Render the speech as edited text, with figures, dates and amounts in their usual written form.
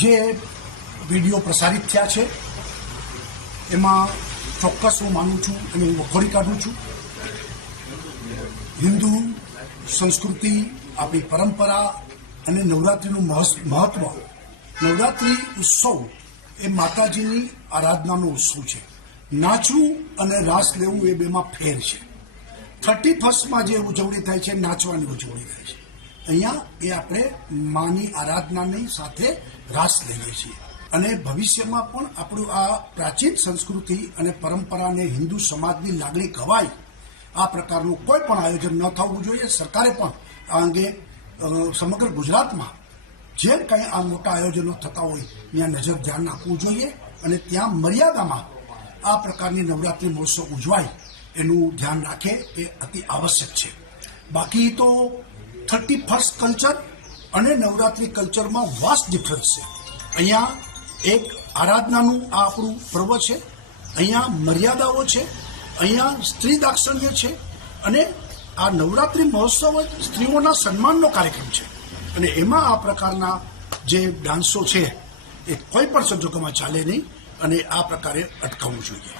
જે વિડીયો પ્રસારિત થયા છે એમાં ચોક્કસ હું માનું છું અને હું વખોડી કાઢું છું. હિન્દુ સંસ્કૃતિ, આપણી પરંપરા અને નવરાત્રિનું મહત્વ. નવરાત્રિ ઉત્સવ એ માતાજીની આરાધનાનો ઉત્સવ છે. નાચવું અને રાસ લેવું એ બેમાં ફેર છે. 31st જે ઉજવણી થાય છે, નાચવાની ઉજવણી થાય છે. અહીંયા એ આપણે માની આરાધનાની સાથે રાસ લઈએ છીએ અને ભવિષ્યમાં પણ આપણું આ પ્રાચીન સંસ્કૃતિ અને પરંપરાને હિન્દુ સમાજની લાગણી ગવાય આ પ્રકારનું કોઈ પણ આયોજન ન થવું જોઈએ. સરકારે પણ આ અંગે સમગ્ર ગુજરાતમાં જે કંઈ આ મોટા આયોજનો થતા હોય ત્યાં નજર ધ્યાન આપવું જોઈએ અને ત્યાં મર્યાદામાં આ પ્રકારની નવરાત્રિ મહોત્સવ ઉજવાય એનું ધ્યાન રાખે એ અતિ આવશ્યક છે. બાકી તો 31st કલ્ચર અને નવરાત્રિ કલ્ચરમાં વાસ્ટ ડિફરન્સ છે. અહીંયા એક આરાધનાનું આ આપણું પર્વ છે, અહીંયા મર્યાદાઓ છે, અહીંયા સ્ત્રી દાક્ષિણ્ય છે અને આ નવરાત્રિ મહોત્સવ સ્ત્રીઓના સન્માનનો કાર્યક્રમ છે અને એમાં આ પ્રકારના જે ડાન્સો છે એ કોઈ પણ સંજોગોમાં ચાલે નહીં અને આ પ્રકારે અટકાવવું જોઈએ.